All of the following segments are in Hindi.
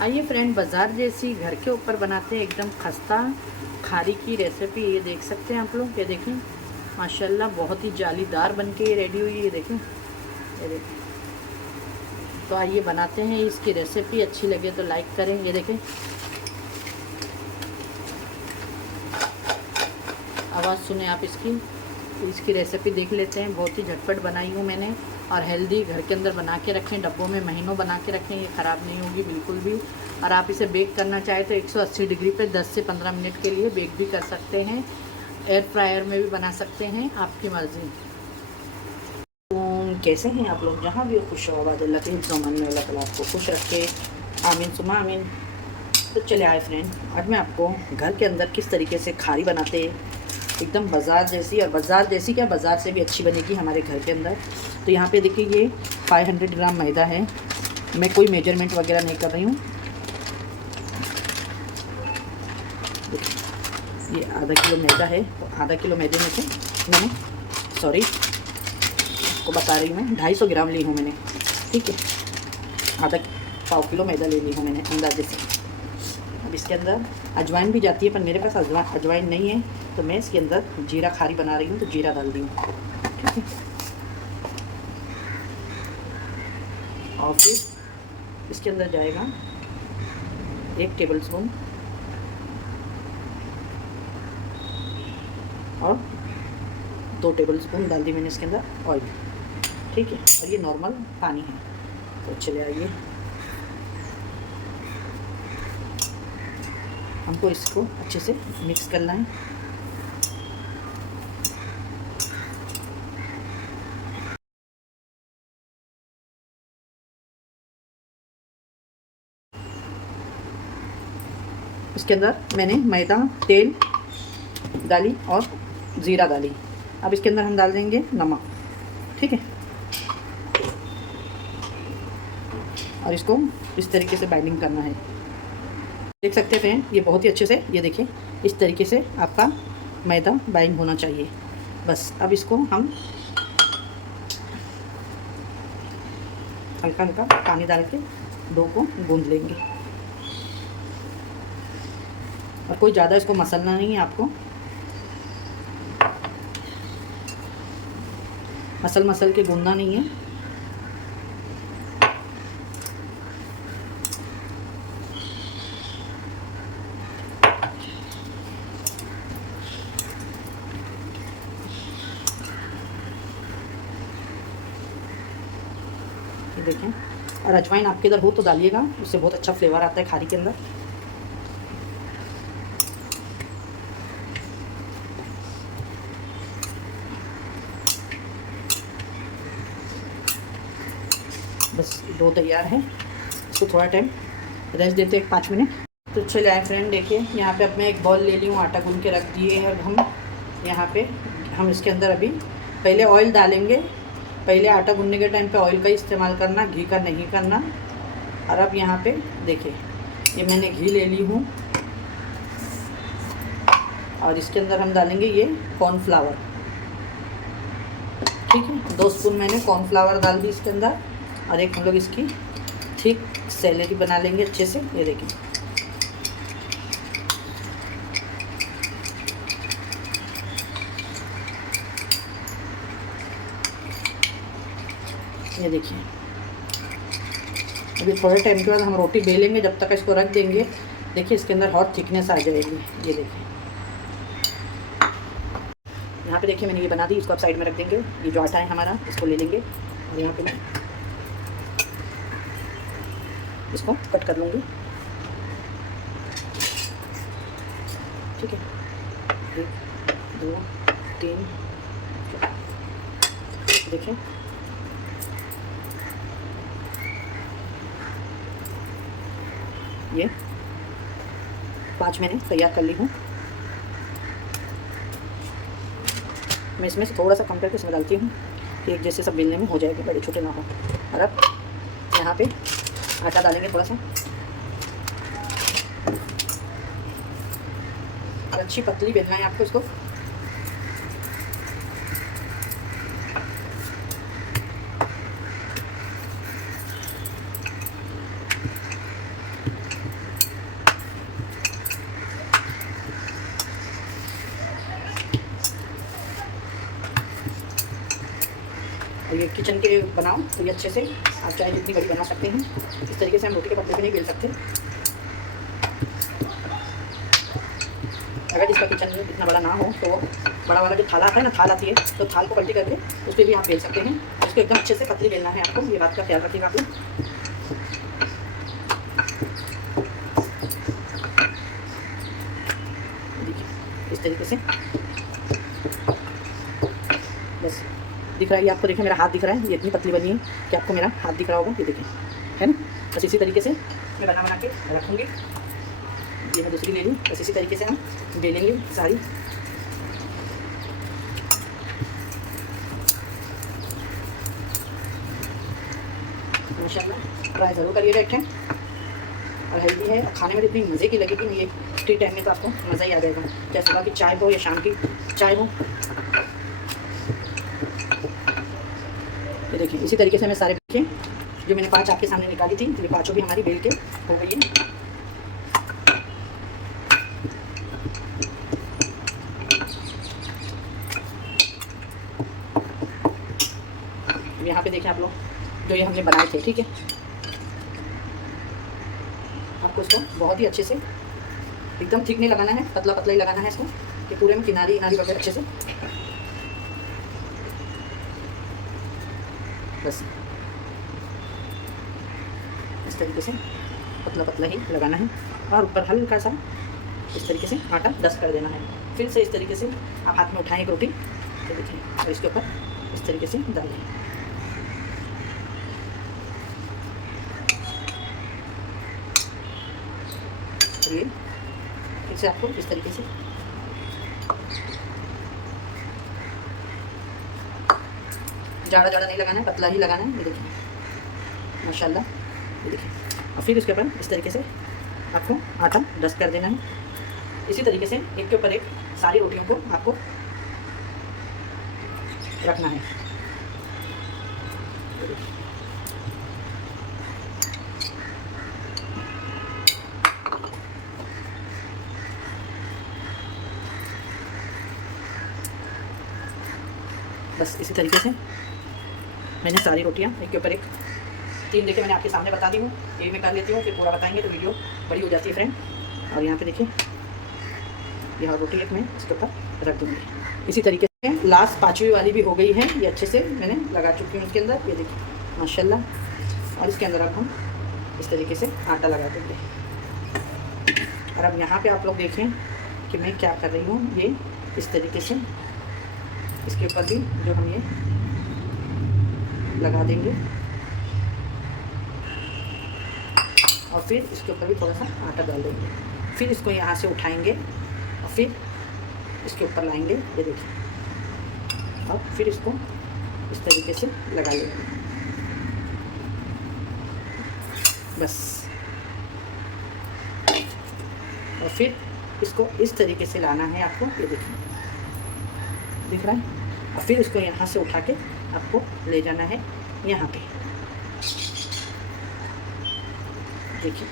आइए फ्रेंड, बाज़ार जैसी घर के ऊपर बनाते हैं एकदम खस्ता खारी की रेसिपी। ये देख सकते हैं आप लोग, ये देखें माशाल्लाह बहुत ही जालीदार बन के ये रेडी हुई है। ये देखें, ये देखें। तो आइए बनाते हैं इसकी रेसिपी। अच्छी लगे तो लाइक करें। ये देखें, आवाज़ सुने आप इसकी रेसिपी देख लेते हैं। बहुत ही झटपट बनाई हूँ मैंने और हेल्दी, घर के अंदर बना के रखें, डब्बों में महीनों बना के रखें, ये ख़राब नहीं होगी बिल्कुल भी। और आप इसे बेक करना चाहें तो 180 डिग्री पे 10 से 15 मिनट के लिए बेक भी कर सकते हैं। एयर फ्रायर में भी बना सकते हैं, आपकी मर्ज़ी। कैसे हैं आप लोग? जहाँ भी हो खुश हो, आबाद अल्लाह के हिफ्ज़-ओ-अमान में अल्लाह ताला आपको खुश रखे, आमीन सुमा आमीन। तो चले आए फ्रेंड, आज मैं आपको घर के अंदर किस तरीके से खारी बनाते एकदम बाज़ार जैसी, और बाज़ार जैसी क्या, बाज़ार से भी अच्छी बनेगी हमारे घर के अंदर। तो यहाँ पे देखिए, ये 500 ग्राम मैदा है। मैं कोई मेजरमेंट वगैरह नहीं कर रही हूँ। ये आधा किलो मैदा है। तो आधा किलो मैदे में से मैंने, सॉरी आपको बता रही हूँ मैं, 250 ग्राम ली हूँ मैंने, ठीक है। आधा पाव किलो मैदा ले ली हूँ मैंने अंदाजे से। अब इसके अंदर अजवाइन भी जाती है, पर मेरे पास अजवाइन नहीं है, तो मैं इसके अंदर जीरा खारी बना रही हूँ, तो जीरा डाल दी हूँ, ठीक है। और फिर इसके अंदर जाएगा 1 टेबल स्पून और 2 टेबल स्पून डाल दी मैंने इसके अंदर ऑयल, ठीक है। और ये नॉर्मल पानी है। तो चले आइए, हमको इसको अच्छे से मिक्स करना है। इसके अंदर मैंने मैदा, तेल डाली और ज़ीरा डाली। अब इसके अंदर हम डाल देंगे नमक, ठीक है। और इसको इस तरीके से बाइंडिंग करना है। देख सकते हैं फ्रेंड, ये बहुत ही अच्छे से, ये देखिए इस तरीके से आपका मैदा बाइंड होना चाहिए। बस अब इसको हम हल्का हल्का पानी डाल के डो को गूंद लेंगे। और कोई ज़्यादा इसको मसलना नहीं है आपको, मसल के गूंदना नहीं है। ये देखें, और अजवाइन आपके इधर हो तो डालिएगा, उससे बहुत अच्छा फ्लेवर आता है खारी के अंदर। बस डो तैयार है, इसको थोड़ा टाइम रेस्ट देते हैं, 5 मिनट। तो चले आए फ्रेंड, देखिए यहाँ पे अब मैं एक बॉल ले ली हूँ, आटा गूंद के रख दिए है। और हम यहाँ पे हम इसके अंदर अभी पहले ऑयल डालेंगे। पहले आटा गूंदने के टाइम पे ऑयल का इस्तेमाल करना, घी का नहीं करना। और अब यहाँ पे देखिए, ये मैंने घी ले ली हूँ और इसके अंदर हम डालेंगे ये कॉर्नफ्लावर, ठीक है। 2 स्पून मैंने कॉर्नफ्लावर डाल दी इसके अंदर। और एक हम लोग इसकी थिक सैलेरी बना लेंगे अच्छे से। ये देखिए, ये देखिए, अभी थोड़े टाइम के बाद हम रोटी बेलेंगे, जब तक इसको रख देंगे। देखिए इसके अंदर और थिकनेस आ जाएगी। ये देखिए, यहाँ पे देखिए मैंने ये बना दी, इसको आप साइड में रख देंगे। ये जो आटा है हमारा, इसको ले लेंगे और यहाँ पे मैं इसको कट कर लूँगी, ठीक है। 1 2 3, देखिए ये 5 मैंने तैयार कर ली हूँ। मैं इसमें से थोड़ा सा कम करके इसमें डालती हूँ कि एक जैसे सब बेलने में हो जाएगा, बड़े छोटे ना हो। और अब यहाँ पे आटा डालेंगे थोड़ा सा, अच्छी पतली बेलना है आपको इसको। ये किचन के बनाओ तो ये अच्छे से आप चाहे जितनी बड़ी बना सकते हैं। इस तरीके से हम रोटी के पतले पे नहीं बेल सकते। अगर इसका किचन इतना बड़ा ना हो तो बड़ा वाला जो थाला आता है ना, थाल आती है, तो थाल को पलटी करके उस पर भी आप बेल सकते हैं। इसको एकदम अच्छे से पतली बेलना है आपको, ये बात का ख्याल रखिएगा आप लोग। इस तरीके से बस दिख रहा है ये आपको, देखिए मेरा हाथ दिख रहा है, ये इतनी पतली बनी है कि आपको मेरा हाथ दिख रहा होगा, ये देखिए, है ना। बस इसी तरीके से मैं बना के रखूँगी। ये मैं दूसरी ले लूँ, बस इसी तरीके से हम बेलेंगे सारी। माशाल्लाह ट्राई ज़रूर करिएगा एक टाइम, और हेल्दी है, खाने में इतनी मज़े की लगेगी ये टी टाइम में, तो आपको मज़ा ही आ जाएगा, चाहे सुबह की चाय हो या शाम की चाय हो। ये देखिए इसी तरीके से मैं सारे देखें जो मैंने 5 आपके सामने निकाली थी, तो ये 5 भी हमारी बेल के हो गई है। यहाँ पे देखें आप लोग जो ये हमने बनाए थे, ठीक है। आपको इसको बहुत ही अच्छे से एकदम ठीक नहीं लगाना है, पतला पतला ही लगाना है इसको, कि पूरे में किनारी वगैरह अच्छे से, बस इस तरीके से पतला पतला ही लगाना है। और ऊपर हल्का सा इस तरीके से आटा डस्ट कर देना है। फिर से इस तरीके से आप हाथ में उठाएं एक रोटी, तो देखिए, और इसके ऊपर इस तरीके से डाल दें। ये फिर से आपको इस तरीके से ज़्यादा नहीं लगाना है, पतला ही लगाना है। ये देखिए माशाल्लाह, ये देखिए। और फिर उसके ऊपर इस तरीके से आपको आटा डस्ट कर देना है। इसी तरीके से एक के ऊपर एक सारी रोटियों को आपको रखना है। बस इसी तरीके से मैंने सारी रोटियां एक के ऊपर एक 3 देखिए मैंने आपके सामने बता दी हूँ, यही मैं कर लेती हूँ, फिर पूरा बताएंगे तो वीडियो बड़ी हो जाती है फ्रेंड। और यहाँ पे देखिए यह रोटी एक मैं इसके ऊपर रख दूँगी। इसी तरीके से लास्ट 5वीं वाली भी हो गई है, ये अच्छे से मैंने लगा चुकी हूँ इसके अंदर, ये देखिए माशाल्लाह। और इसके अंदर अब हम इस तरीके से आटा लगा देंगे। और अब यहाँ पर आप लोग देखें कि मैं क्या कर रही हूँ, ये इस तरीके से इसके ऊपर भी जो हम ये लगा देंगे, और फिर इसके ऊपर भी थोड़ा सा आटा डाल देंगे। फिर इसको यहाँ से उठाएंगे और फिर इसके ऊपर लाएंगे, ये देखिए, और फिर इसको इस तरीके से लगा लेंगे। बस, और फिर इसको इस तरीके से लाना है आपको, ये देखिए दिख रहा है। और फिर इसको यहाँ से उठा के आपको ले जाना है यहाँ पे, देखिए।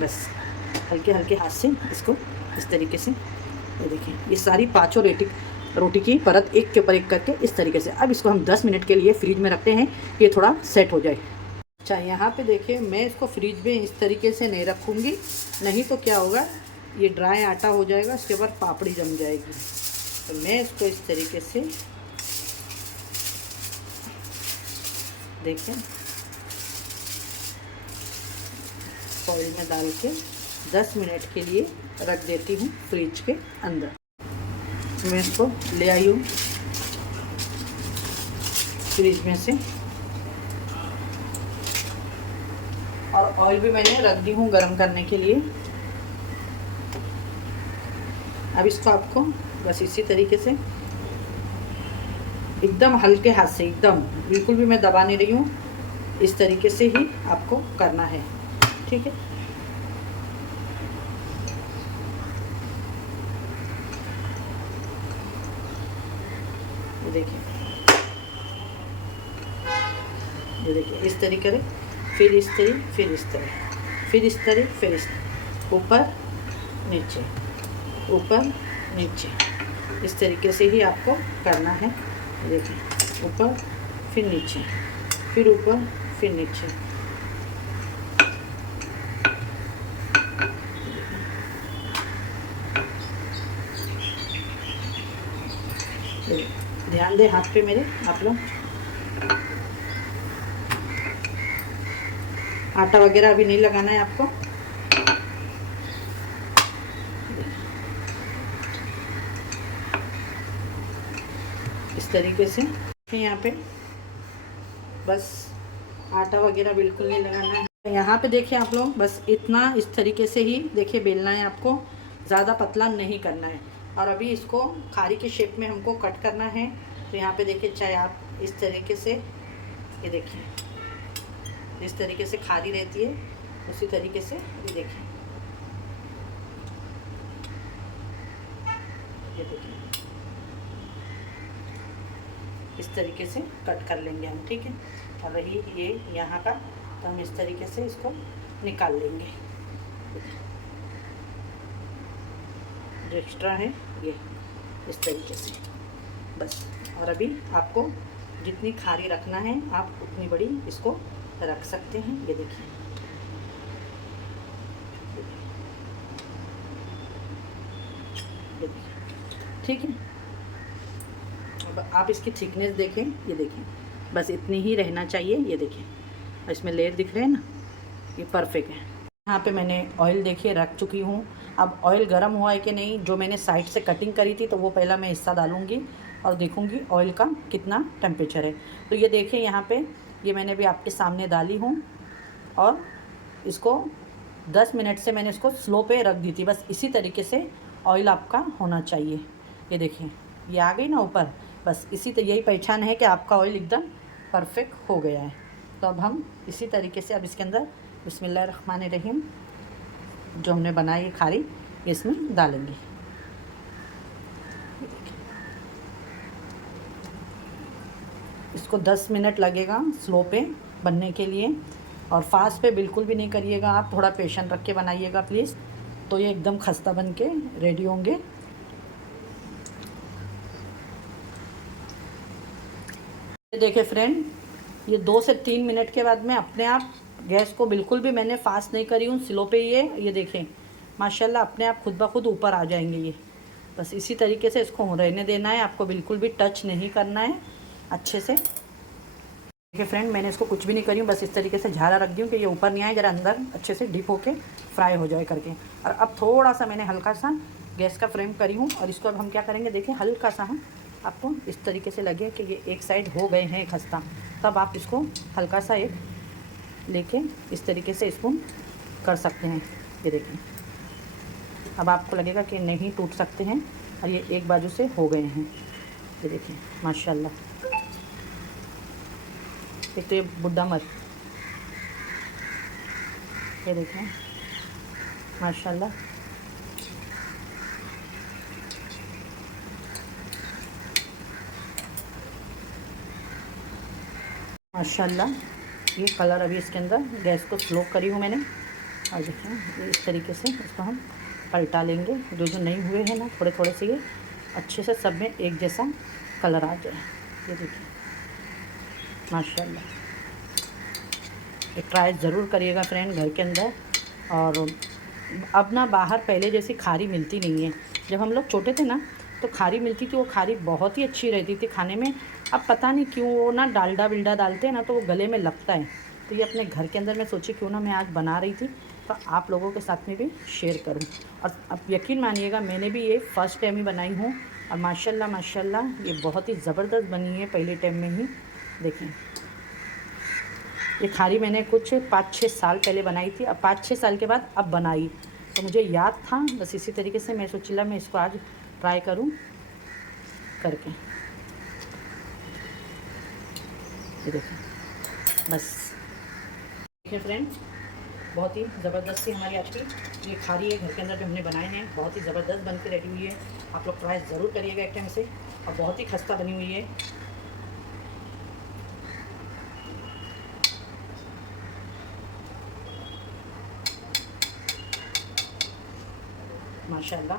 बस हल्के हल्के हाथ से इसको इस तरीके से, ये देखिए, ये सारी 5 रोटी की परत एक के ऊपर एक करके इस तरीके से। अब इसको हम 10 मिनट के लिए फ्रिज में रखते हैं, ये थोड़ा सेट हो जाए। अच्छा, यहाँ पे देखिए मैं इसको फ्रिज में इस तरीके से नहीं रखूँगी, नहीं तो क्या होगा, ये ड्राई आटा हो जाएगा, इसके ऊपर पापड़ी जम जाएगी। तो मैं इसको इस तरीके से देखिए फॉइल में डाल के 10 मिनट के लिए रख देती हूँ फ्रिज के अंदर। मैं इसको ले आई हूँ फ्रिज में से, और ऑयल भी मैंने रख दी हूँ गरम करने के लिए। अब इसको आपको बस इसी तरीके से एकदम हल्के हाथ से, एकदम बिल्कुल भी मैं दबा नहीं रही हूँ, इस तरीके से ही आपको करना है, ठीक है। ये देखिए इस तरीके से, फिर इस तरह, फिर इस तरह, फिर इस तरह, फिर इस तरह, ऊपर नीचे, ऊपर नीचे, इस तरीके से ही आपको करना है। देखिए ऊपर फिर नीचे, फिर ऊपर फिर नीचे। ध्यान दें हाथ पे मेरे आप लोग। आटा वगैरह अभी नहीं लगाना है आपको। इस तरीके से यहाँ पे बस आटा वगैरह बिल्कुल नहीं लगाना है। यहाँ पे देखिए आप लोग, बस इतना इस तरीके से ही देखिए बेलना है आपको, ज़्यादा पतला नहीं करना है। और अभी इसको खारी के शेप में हमको कट करना है। तो यहाँ पे देखिए, चाहे आप इस तरीके से, ये देखिए इस तरीके से खारी रहती है, उसी तरीके से ये देखिए, ये देखिए इस तरीके से कट कर लेंगे हम, ठीक है। और रही ये यहाँ का, तो हम इस तरीके से इसको निकाल लेंगे। जो एक्स्ट्रा है ये इस तरीके से बस। और अभी आपको जितनी खारी रखना है आप उतनी बड़ी इसको रख सकते हैं। ये देखिए, ये देखिए, ठीक है। अब आप इसकी थिकनेस देखें, ये देखें, बस इतनी ही रहना चाहिए। ये देखिए इसमें लेयर दिख रहे हैं ना, ये परफेक्ट है। यहाँ पे मैंने ऑयल देखिए रख चुकी हूँ। अब ऑयल गर्म हुआ है कि नहीं, जो मैंने साइड से कटिंग करी थी तो वो पहला मैं हिस्सा डालूँगी और देखूँगी ऑयल का कितना टेम्परेचर है। तो ये देखिए यहाँ पे ये मैंने भी आपके सामने डाली हूँ और इसको 10 मिनट से मैंने इसको स्लो पे रख दी थी। बस इसी तरीके से ऑयल आपका होना चाहिए। ये देखिए ये आ गई ना ऊपर, बस इसी तो यही पहचान है कि आपका ऑयल एकदम परफेक्ट हो गया है। तो अब हम इसी तरीके से अब इसके अंदर बिस्मिल्लाहिर्रहमानिर्रहीम जो हमने बनाई है खारी, इसमें डालेंगे। इसको 10 मिनट लगेगा स्लो पे बनने के लिए, और फास्ट पे बिल्कुल भी नहीं करिएगा आप, थोड़ा पेशेंस रख के बनाइएगा प्लीज़, तो ये एकदम खस्ता बन के रेडी होंगे। देखिए फ्रेंड, ये 2 से 3 मिनट के बाद में अपने आप, गैस को बिल्कुल भी मैंने फास्ट नहीं करी हूँ, स्लो पे ये देखें माशाल्लाह अपने आप खुद ब खुद ऊपर आ जाएंगे ये। बस इसी तरीके से इसको रहने देना है, आपको बिल्कुल भी टच नहीं करना है अच्छे से। देखिए फ्रेंड, मैंने इसको कुछ भी नहीं करी हूँ, बस इस तरीके से झारा रख दी हूँ कि ये ऊपर नहीं आए, ज़रा अंदर अच्छे से डीप होके फ्राई हो जाए करके। और अब थोड़ा सा मैंने हल्का सा गैस का फ्लेम करी हूँ, और इसको अब हम क्या करेंगे, देखिए हल्का सा हम आपको इस तरीके से लगे कि ये एक साइड हो गए हैं खस्ता, तब आप इसको हल्का सा एक लेके इस तरीके से स्पून कर सकते हैं। ये देखिए अब आपको लगेगा कि नहीं टूट सकते हैं, और ये एक बाजू से हो गए हैं। ये देखिए माशाल्लाह, एक तो ये बुड्ढा मत, ये देखें माशाल्लाह। माशाल्लाह ये कलर अभी इसके अंदर, गैस को स्लो करी हूँ मैंने, और देखिए इस तरीके से इसको हम पलटा लेंगे। जो नहीं हुए हैं ना, थोड़े थोड़े से ये अच्छे से सब में एक जैसा कलर आ जाए। ये देखिए माशाल्लाह, एक ट्राई ज़रूर करिएगा फ्रेंड घर के अंदर। और अब ना बाहर पहले जैसी खारी मिलती नहीं है। जब हम लोग छोटे थे ना तो खारी मिलती थी, वो खारी बहुत ही अच्छी रहती थी खाने में। अब पता नहीं क्यों वो ना डालडा बिल्डा डालते हैं ना, तो वो गले में लगता है। तो ये अपने घर के अंदर मैं सोची क्यों ना मैं आज बना रही थी, तो आप लोगों के साथ में भी शेयर करूं। और अब यकीन मानिएगा मैंने भी ये फर्स्ट टाइम ही बनाई हूँ, और माशाल्लाह माशाल्लाह ये बहुत ही ज़बरदस्त बनी है पहले टाइम में ही। देखें ये खारी मैंने कुछ 5-6 साल पहले बनाई थी, अब 5-6 साल के बाद अब बनाई, तो मुझे याद था, बस इसी तरीके से मैं सोचिला मैं इसको आज ट्राई करूं करके। ये देखें बस। देखिए फ्रेंड, बहुत ही ज़बरदस्त सी हमारी आज की ये खारी है घर के अंदर जो हमने बनाए हैं, बहुत ही ज़बरदस्त बन के रेडी हुई है। आप लोग ट्राई ज़रूर करिएगा एक टाइम से, और बहुत ही खस्ता बनी हुई है। माशाल्लाह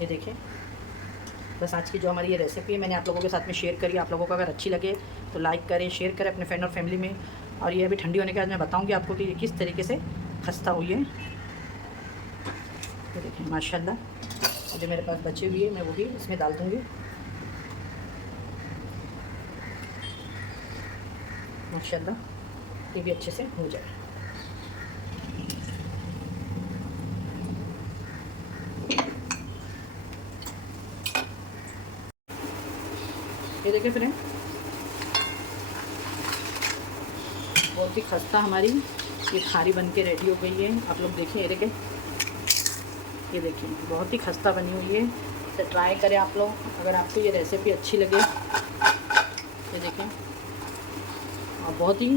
ये देखिए, बस आज की जो हमारी ये रेसिपी है मैंने आप लोगों के साथ में शेयर करी। आप लोगों को अगर अच्छी लगे तो लाइक करें, शेयर करें अपने फ्रेंड और फैमिली में। और ये अभी ठंडी होने के बाद मैं बताऊंगी आपको कि ये किस तरीके से खस्ता हुई है। ये देखिए माशाल्लाह, जो मेरे पास बचे हुए है मैं वो भी इसमें डाल दूँगी। माशाल्लाह ये भी अच्छे से हो जाए। ये देखिए फ्रेंड, बहुत ही खस्ता हमारी ये खारी बन के रेडी हो गई है। आप लोग देखिए, ये देखिए बहुत ही खस्ता बनी हुई है। तो ट्राई करें आप लोग, अगर आपको ये रेसिपी अच्छी लगे। ये देखें, और बहुत ही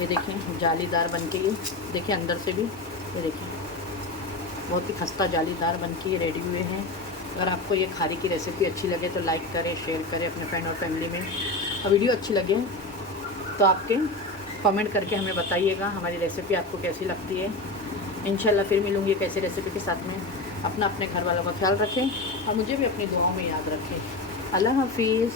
ये देखें जालीदार बन के, ये देखिए अंदर से भी ये देखिए बहुत ही खस्ता जालीदार बन के ये रेडी हुए हैं। अगर आपको ये खारी की रेसिपी अच्छी लगे तो लाइक करें, शेयर करें अपने फ्रेंड और फैमिली में। और वीडियो अच्छी लगे तो आपके कमेंट करके हमें बताइएगा हमारी रेसिपी आपको कैसी लगती है। इंशाल्लाह फिर मिलूँगी एक ऐसी रेसिपी के साथ में। अपने घर वालों का ख्याल रखें और मुझे भी अपनी दुआओं में याद रखें। अल्लाह हाफिज़।